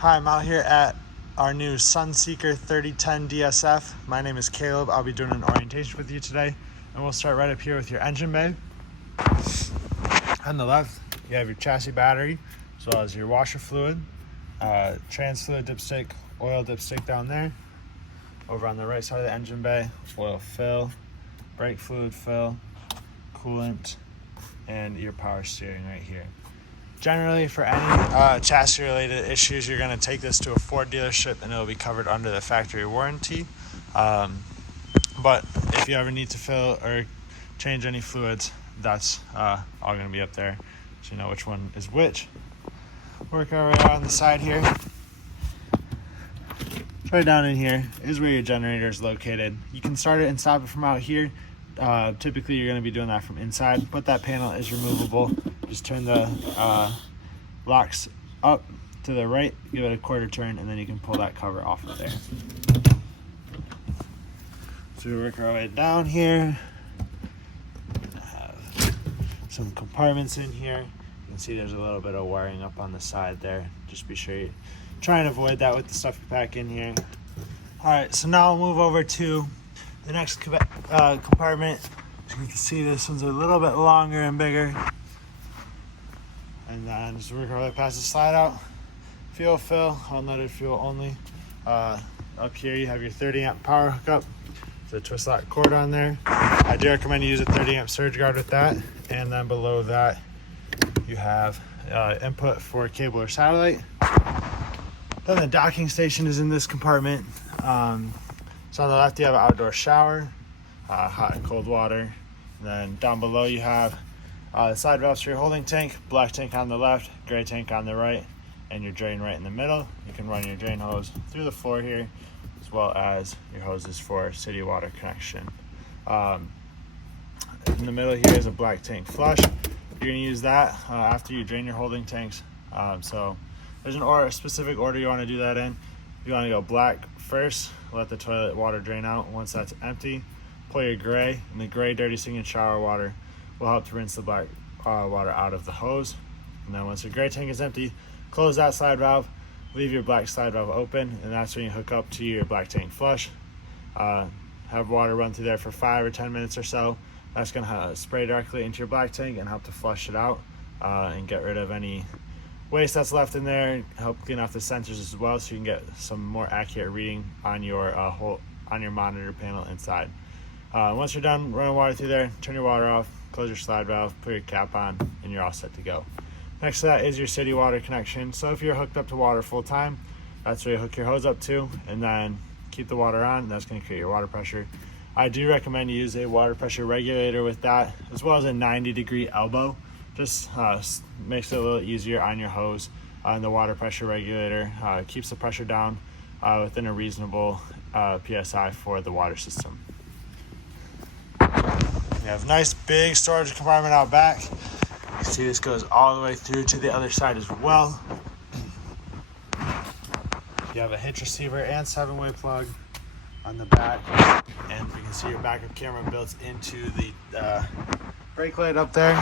Hi, I'm out here at our new Sunseeker 3010 DSF. My name is Caleb. I'll be doing an orientation with you today, and we'll start right up here with your engine bay. On the left, you have your chassis battery, as well as your washer fluid, trans fluid dipstick, oil dipstick down there. Over on the right side of the engine bay, oil fill, brake fluid fill, coolant, and your power steering right here. Generally, for any chassis related issues, you're going to take this to a Ford dealership and it'll be covered under the factory warranty. But if you ever need to fill or change any fluids, that's all going to be up there, so you know which one is which. Work our way out on the side here. Right down in here is where your generator is located. You can start it and stop it from out here. Typically you're going to be doing that from inside, but that panel is removable. Just turn the locks up to the right, give it a quarter turn, and then you can pull that cover off of there. So we work our way down here. Have some compartments in here. You can see there's a little bit of wiring up on the side there. Just be sure you try and avoid that with the stuff you pack in here. All right, so now I'll move over to the next compartment. As you can see, this one's a little bit longer and bigger. And then just work our way past the slide out. Fuel fill, unleaded fuel only. Up here you have your 30 amp power hookup. There's a twist lock cord on there. I do recommend you use a 30 amp surge guard with that. And then below that you have input for cable or satellite. Then the docking station is in this compartment. So on the left you have an outdoor shower, hot and cold water. And then down below you have side valves for your holding tank, black tank on the left, gray tank on the right, and your drain right in the middle. You can run your drain hose through the floor here, as well as your hoses for city water connection. In the middle here is a black tank flush. You're going to use that after you drain your holding tanks. So there's a specific order you want to do that in. You want to go black first, let the toilet water drain out. Once that's empty, pull your gray, and the gray dirty sink and shower water will help to rinse the black water out of the hose. And then once your gray tank is empty, close that slide valve, leave your black slide valve open, and that's when you hook up to your black tank flush. Have water run through there for 5 or 10 minutes or so. That's going to spray directly into your black tank and help to flush it out and get rid of any waste that's left in there, help clean off the sensors as well, so you can get some more accurate reading on your monitor panel inside. Once you're done running water through there, turn your water off, close your slide valve, put your cap on, and you're all set to go. Next to that is your city water connection. So if you're hooked up to water full time, that's where you hook your hose up to, and then keep the water on. That's going to create your water pressure. I do recommend you use a water pressure regulator with that, as well as a 90-degree elbow. Just makes it a little easier on your hose. And the water pressure regulator keeps the pressure down within a reasonable PSI for the water system. You have a nice big storage compartment out back. You can see this goes all the way through to the other side as well. You have a hitch receiver and 7-way plug on the back, and you can see your backup camera built into the brake light up there.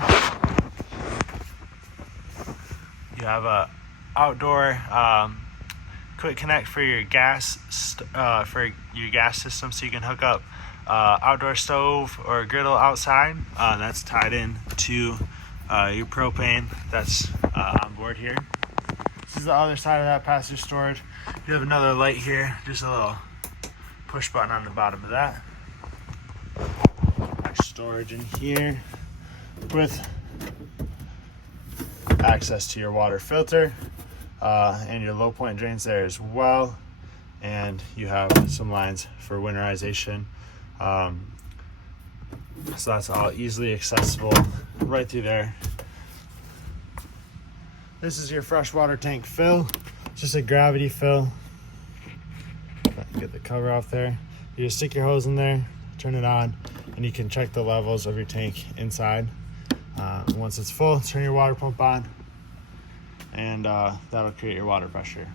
You have a outdoor quick connect for your gas system, so you can hook up outdoor stove or griddle outside. That's tied in to your propane that's on board here. This is the other side of that passenger storage. You have another light here, just a little push button on the bottom of that. Storage in here with access to your water filter and your low point drains there as well. And you have some lines for winterization. So that's all easily accessible right through there. This is your freshwater tank fill. It's just a gravity fill. Get the cover off there. You just stick your hose in there, turn it on, and you can check the levels of your tank inside. Once it's full, turn your water pump on, and that'll create your water pressure.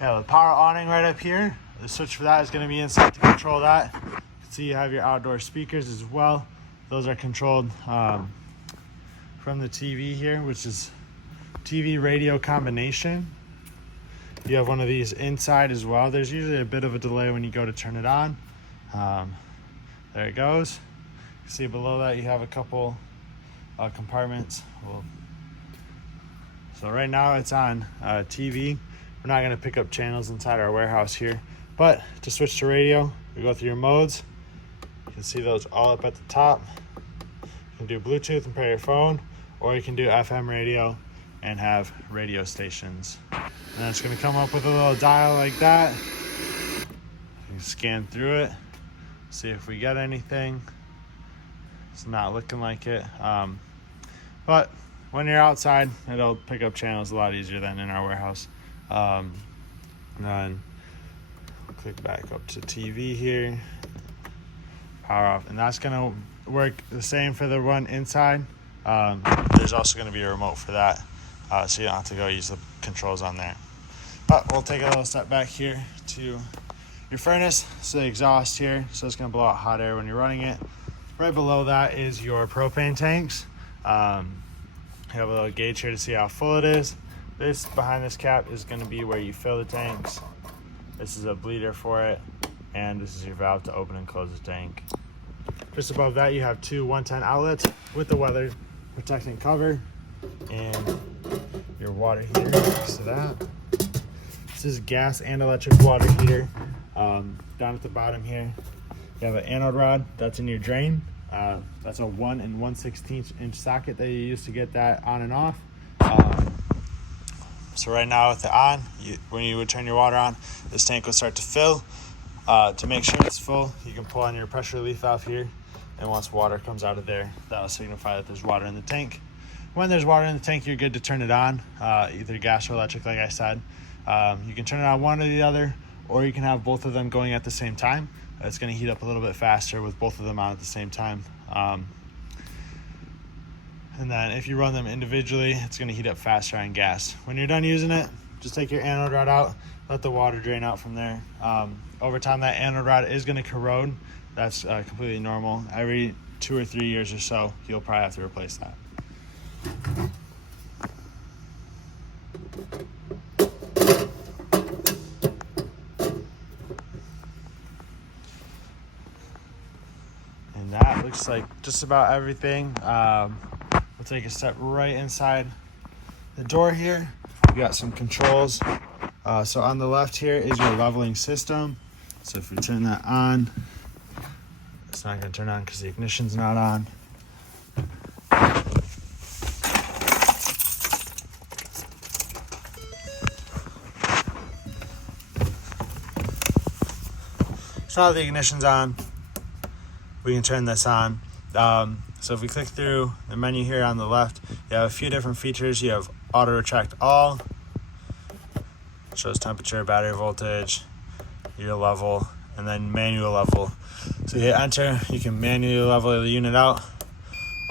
Yeah, the power awning right up here. The switch for that is going to be inside to control that. You can see you have your outdoor speakers as well. Those are controlled from the TV here, which is TV radio combination. You have one of these inside as well. There's usually a bit of a delay when you go to turn it on. There it goes. You can see below that you have a couple compartments. So right now it's on TV. We're not going to pick up channels inside our warehouse here, but to switch to radio, we go through your modes. You can see those all up at the top. You can do Bluetooth and pair your phone, or you can do FM radio and have radio stations. And it's going to come up with a little dial like that. You can scan through it, see if we get anything. It's not looking like it. But when you're outside, it'll pick up channels a lot easier than in our warehouse. And then click back up to TV here. Power off. And that's going to work the same for the one inside. There's also going to be a remote for that. So you don't have to go use the controls on there. But we'll take a little step back here to your furnace. So the exhaust here, so it's going to blow out hot air when you're running it. Right below that is your propane tanks. You have a little gauge here to see how full it is. This behind this cap is going to be where you fill the tanks. This is a bleeder for it, and this is your valve to open and close the tank. Just above that you have two 110 outlets with the weather protecting cover, and your water heater next to that. This is gas and electric water heater. Down at the bottom here you have an anode rod that's in your drain. That's a 1 1/16 inch socket that you use to get that on and off. So right now with it on, when you would turn your water on, this tank will start to fill. To make sure it's full, you can pull on your pressure relief valve here, and once water comes out of there, that'll signify that there's water in the tank. When there's water in the tank, you're good to turn it on, either gas or electric, like I said. You can turn it on one or the other, or you can have both of them going at the same time. It's going to heat up a little bit faster with both of them on at the same time. And then if you run them individually, it's going to heat up faster on gas. When you're done using it, just take your anode rod out, let the water drain out from there. Over time, that anode rod is going to corrode. That's completely normal. Every 2 or 3 years or so, you'll probably have to replace that. And that looks like just about everything. We'll take a step right inside the door here. We got some controls. So on the left here is your leveling system. So if we turn that on, it's not going to turn on because the ignition's not on. So now the ignition's on, we can turn this on. So if we click through the menu here on the left, you have a few different features. You have auto retract all, shows temperature, battery voltage, your level, and then manual level. So you hit enter, you can manually level the unit out.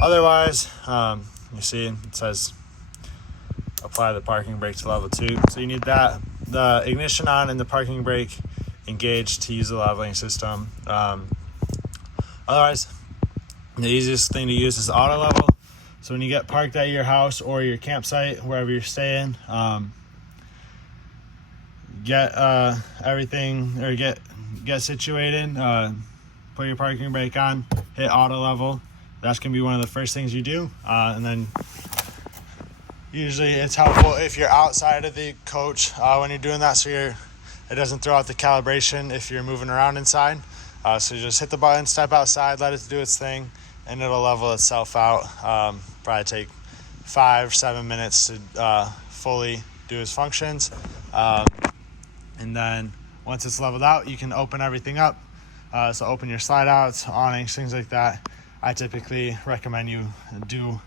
Otherwise, you see it says apply the parking brake to level 2. So you need that, the ignition on and the parking brake engaged to use the leveling system. Otherwise, the easiest thing to use is auto level. So when you get parked at your house or your campsite, wherever you're staying, get everything, or get situated, put your parking brake on, hit auto level. That's gonna be one of the first things you do, and then usually it's helpful if you're outside of the coach when you're doing that, so it doesn't throw out the calibration if you're moving around inside. So you just hit the button, step outside, let it do its thing, and it'll level itself out. Probably take 5-7 minutes to fully do its functions. And then once it's leveled out, you can open everything up. So open your slide outs, awnings, things like that. I typically recommend you do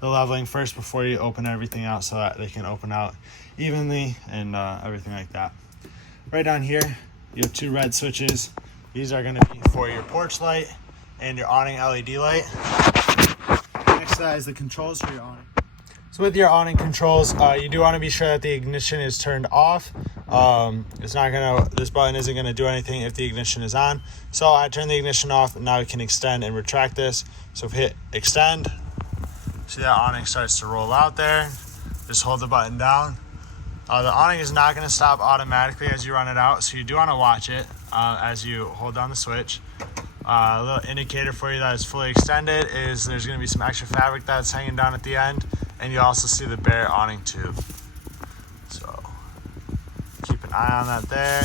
the leveling first before you open everything out, so that they can open out evenly and everything like that. Right down here, you have 2 red switches. These are going to be for your porch light and your awning LED light. Next to that is the controls for your awning. So with your awning controls, you do want to be sure that the ignition is turned off. This button isn't going to do anything if the ignition is on. So I turn the ignition off, and now we can extend and retract this. So if we hit extend, see that awning starts to roll out there. Just hold the button down, The awning is not going to stop automatically as you run it out, so you do want to watch it as you hold down the switch. A little indicator for you that it's fully extended is there's going to be some extra fabric that's hanging down at the end, and you also see the bare awning tube. So keep an eye on that there.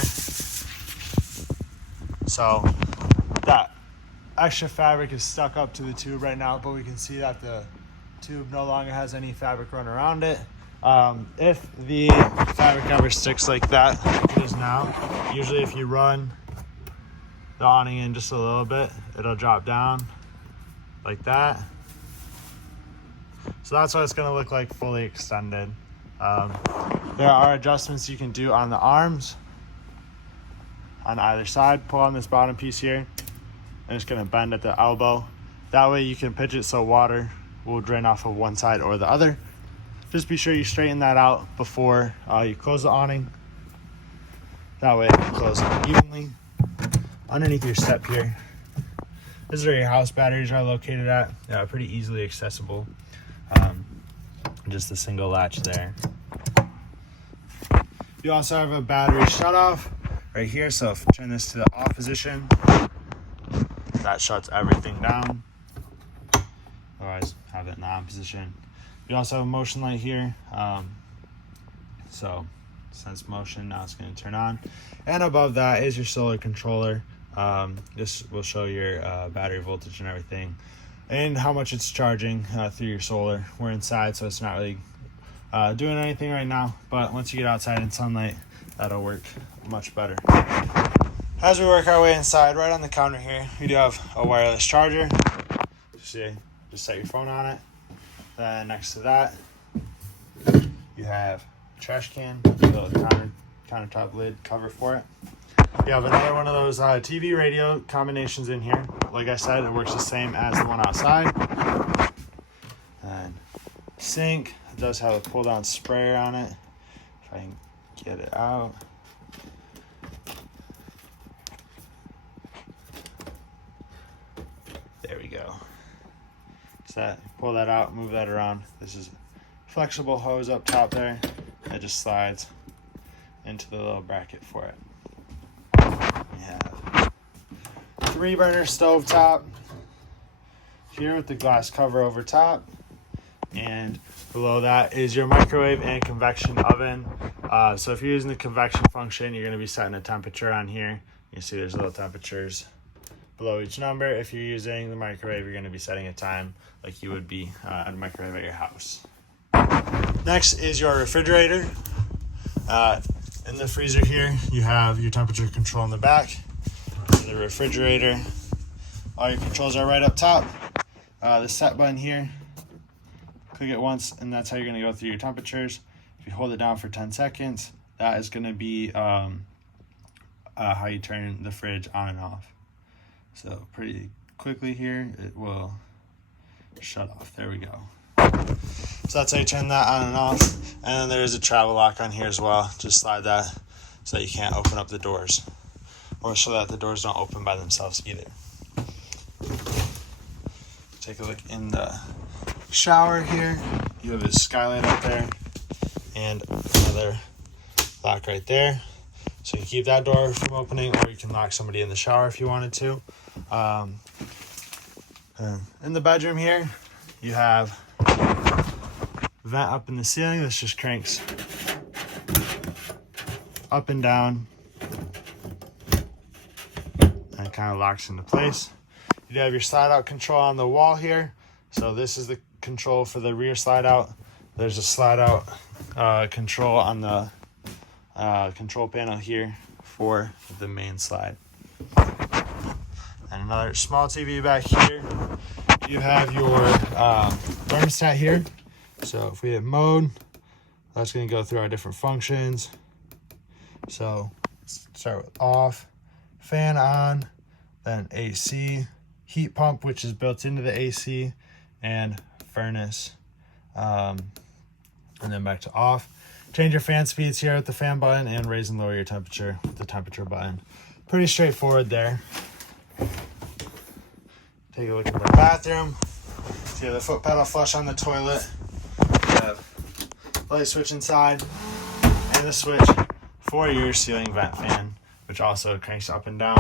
So that extra fabric is stuck up to the tube right now, but we can see that the tube no longer has any fabric run around it. If the fabric ever sticks like that, like it is now, usually if you run the awning in just a little bit, it'll drop down like that. So that's what it's going to look like fully extended. There are adjustments you can do on the arms on either side. Pull on this bottom piece here, and it's going to bend at the elbow. That way you can pitch it so water will drain off of one side or the other. Just be sure you straighten that out before you close the awning. That way it can close evenly. Underneath your step here, this is where your house batteries are located at. Yeah, pretty easily accessible. Just a single latch there. You also have a battery shutoff right here. So if you turn this to the off position, that shuts everything down. Otherwise, have it in the on position. You also have a motion light here. So sense motion, now it's going to turn on. And above that is your solar controller. This will show your battery voltage and everything, and how much it's charging through your solar. We're inside, so it's not really doing anything right now, but once you get outside in sunlight, that'll work much better. As we work our way inside, right on the counter here, we do have a wireless charger. See, just set your phone on it. Then next to that, you have a trash can, a little countertop lid cover for it. You have another one of those TV radio combinations in here. Like I said, it works the same as the one outside. And sink, it does have a pull down sprayer on it. If I can get it out. There we go. So that, pull that out, move that around. This is a flexible hose up top there. It just slides into the little bracket for it. We have 3-burner stove top here with the glass cover over top, and below that is your microwave and convection oven. So if you're using the convection function, you're going to be setting a temperature on here. You can see there's little temperatures below each number. If you're using the microwave, you're going to be setting a time like you would be at a microwave at your house. Next is your refrigerator. In the freezer here, you have your temperature control in the back. The refrigerator, all your controls are right up top. The set button here, click it once, and that's how you're going to go through your temperatures. If you hold it down for 10 seconds, that is going to be how you turn the fridge on and off. So pretty quickly here, it will shut off. There we go. So that's how you turn that on and off. And then there is a travel lock on here as well. Just slide that so that you can't open up the doors, or so that the doors don't open by themselves either. Take a look in the shower here. You have a skylight up there and another lock right there. So you can keep that door from opening, or you can lock somebody in the shower if you wanted to. In the bedroom here, you have vent up in the ceiling. This just cranks up and down and kind of locks into place. You have your slide out control on the wall here. So this is the control for the rear slide out. There's a slide out control on the control panel here for the main slide. And another small TV back here. You have your thermostat here. So if we hit mode, that's going to go through our different functions. So start with off, fan on, then AC, heat pump, which is built into the AC, and furnace. And then back to off. Change your fan speeds here with the fan button, and raise and lower your temperature with the temperature button. Pretty straightforward there. Take a look at the bathroom. So you have the foot pedal flush on the toilet. You have light switch inside. and the switch for your ceiling vent fan, which also cranks up and down.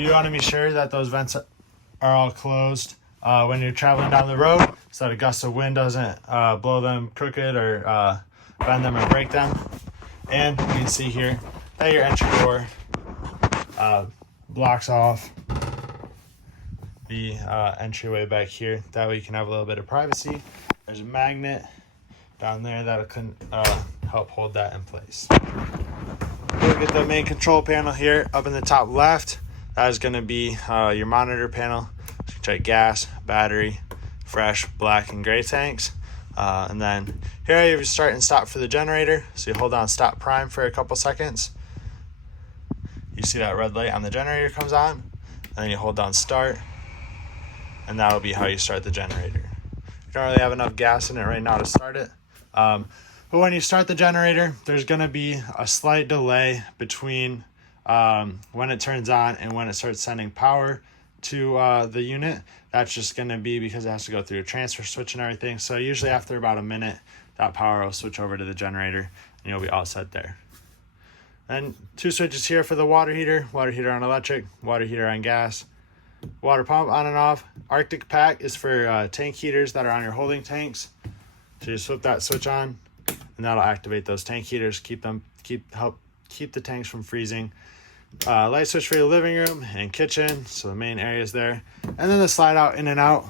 You want to be sure that those vents are all closed when you're traveling down the road, so that a gust of wind doesn't blow them crooked or bend them or break them. And you can see here that your entry door blocks off the entryway back here. That way you can have a little bit of privacy. There's a magnet down there that can help hold that in place. Look at the main control panel here up in the top left. That is going to be your monitor panel. Check gas, battery, fresh, black, and gray tanks. And then here you have start and stop for the generator. So you hold down stop prime for a couple seconds. You see that red light on the generator comes on. And then you hold down start. And that'll be how you start the generator. You don't really have enough gas in it right now to start it. But when you start the generator, there's going to be a slight delay between when it turns on and when it starts sending power to the unit. That's just going to be because it has to go through a transfer switch and everything. So usually after about a minute, that power will switch over to the generator and you'll be all set there. And 2 switches here for the water heater on electric, water heater on gas, water pump on and off. Arctic pack is for tank heaters that are on your holding tanks. So you just flip that switch on and that'll activate those tank heaters, help keep the tanks from freezing. Light switch for your living room and kitchen, so the main areas there. And then the slide out in and out.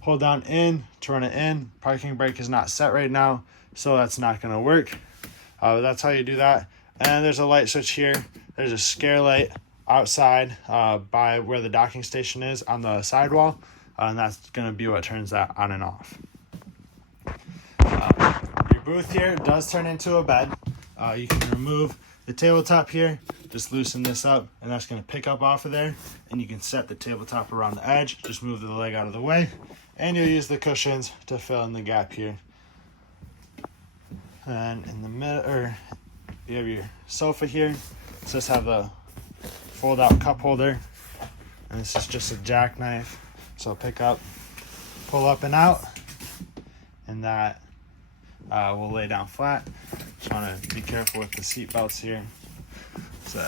Hold down in to run it in. Parking brake is not set right now, so that's not going to work. That's how you do that. And there's a light switch here. There's a scare light outside by where the docking station is on the sidewall, and that's going to be what turns that on and off. Your booth here does turn into a bed. You can remove the tabletop here, just loosen this up, and that's going to pick up off of there, and you can set the tabletop around the edge. Just move the leg out of the way, and you'll use the cushions to fill in the gap here. And in the middle, or you have your sofa here. So just have the fold out cup holder, and this is just a jackknife, so pick up, pull up and out, and that will lay down flat. Just want to be careful with the seat belts here, so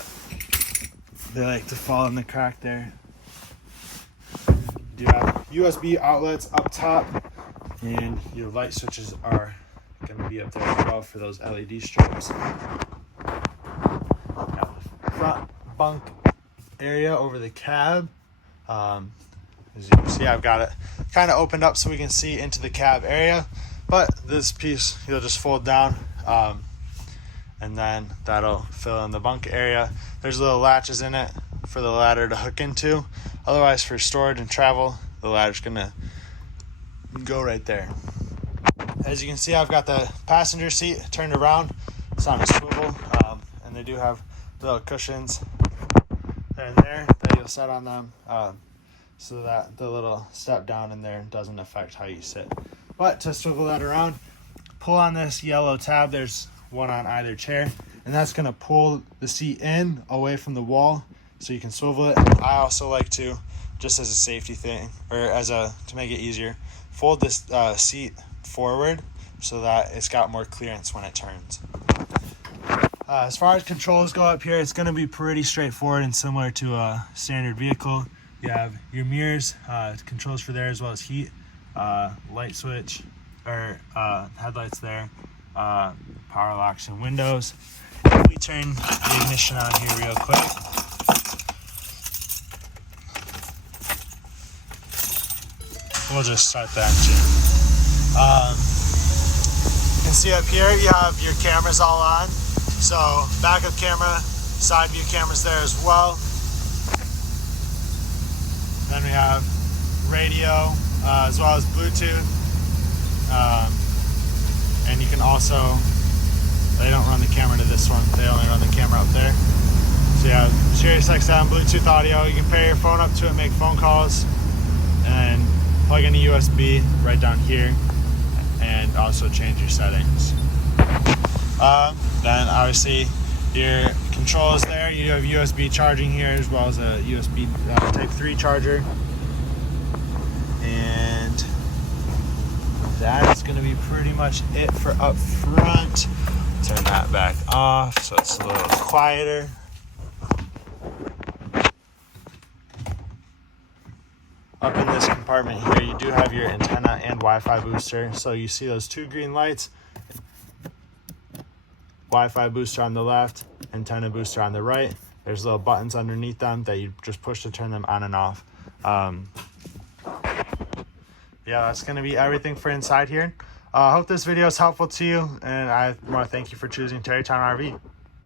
they like to fall in the crack there. You do have USB outlets up top, and your light switches are going to be up there as well for those LED strips. Now, front bunk area over the cab. As you can see, I've got it kind of opened up so we can see into the cab area, but this piece you'll just fold down, and then that'll fill in the bunk area. There's little latches in it for the ladder to hook into. Otherwise, for storage and travel, the ladder's gonna go right there. As you can see, I've got the passenger seat turned around. It's on a swivel, and they do have little cushions there and there that you'll set on them, so that the little step down in there doesn't affect how you sit. But to swivel that around, pull on this yellow tab. There's one on either chair, and that's going to pull the seat in away from the wall so you can swivel it. I also like to, just as a safety thing, or to make it easier, fold this seat forward so that it's got more clearance when it turns. As far as controls go up here, it's going to be pretty straightforward and similar to a standard vehicle. You have your mirrors, controls for there, as well as heat, light switch, or headlights there, power locks and windows. If we turn the ignition on here real quick, we'll just start the engine. You can see up here you have your cameras all on. So backup camera, side view cameras there as well. Then we have radio as well as Bluetooth. And you can also, they don't run the camera to this one, they only run the camera up there. So you have Sirius XM Bluetooth audio. You can pair your phone up to it, make phone calls, and plug in a USB right down here, and also change your settings. Then obviously your controls there. You have USB charging here as well as a USB Type 3 charger. And that is going to be pretty much it for up front. turn that back off so it's a little quieter. Up in this compartment here, you do have your antenna and Wi-Fi booster. So you see those 2 green lights, Wi-Fi booster on the left, antenna booster on the right. There's little buttons underneath them that you just push to turn them on and off. Yeah, that's going to be everything for inside here. I hope this video is helpful to you, and I want to thank you for choosing Terrytown RV.